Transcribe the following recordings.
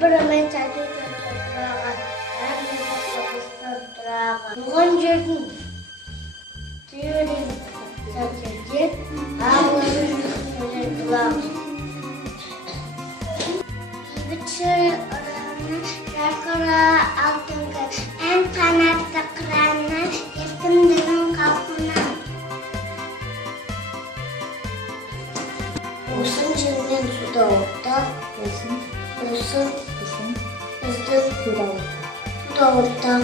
бір-бірімен сәтін тұраған, әрбір тұраған. Туған жердің түйірін сәтінде ағылары жүрген тұраған. Бейбітшіл ұраны жарқыра алтынғы, ән қанатты қыраны, еркіндігін қалқына. Усын жеңген суда орта, усын біздің суда орта.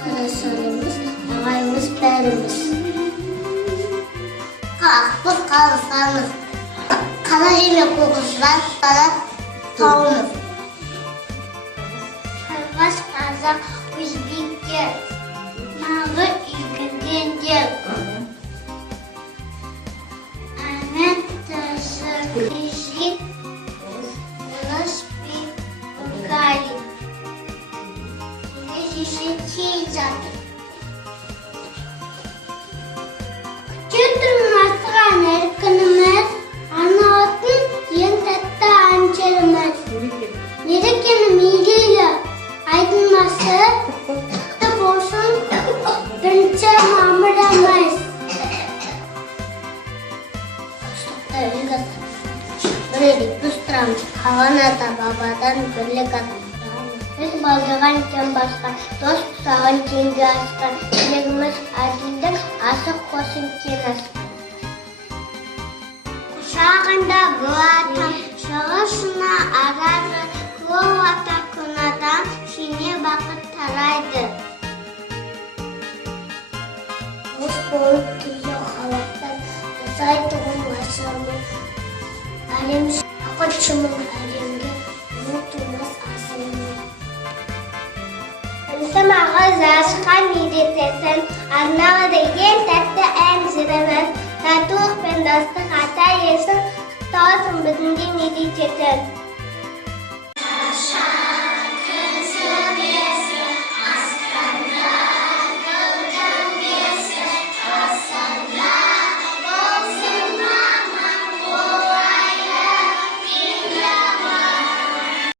Қарасанымыз, ағайымыз бәріміз. Ақпыз қалысамыз, қала жеме қоқысынан қара тауымыз. Қырғыз, қазақ, өзбектер, мағы үйгіндендер. Әмет, тәжір, кеші, ұлыс, бек, ұлғали. Шешетей жатыр. Күтетін асыған әркініміз, арналатын ең тәтті әншеріміз. Мерекені мерейлі айдынмасы, құтты болсын 1 мамырымыз. Аштықта үлгі атамыз, бірелік біз тұрамыз, қалған ата бабадан бірлік атамыз. Біз балдырған тен басқа, дос құсаған тенге асқан, тілегіміз әділдік, асық қосын кен асқан. Құшағында бұл атам, шығышына арары, көу ата күнадан шене бақыт тарайды. Құс болып түзі халықтан, ұзайтығым ашамын. Әлем ақытшымын әлемге, ұмытылмас асылымын. Ынтымағыз ашқан үйретесін, арнағыда ең тәтті ән жырымыз, татулық пен достық ата есін, құттықтаусын біздің мерекесін.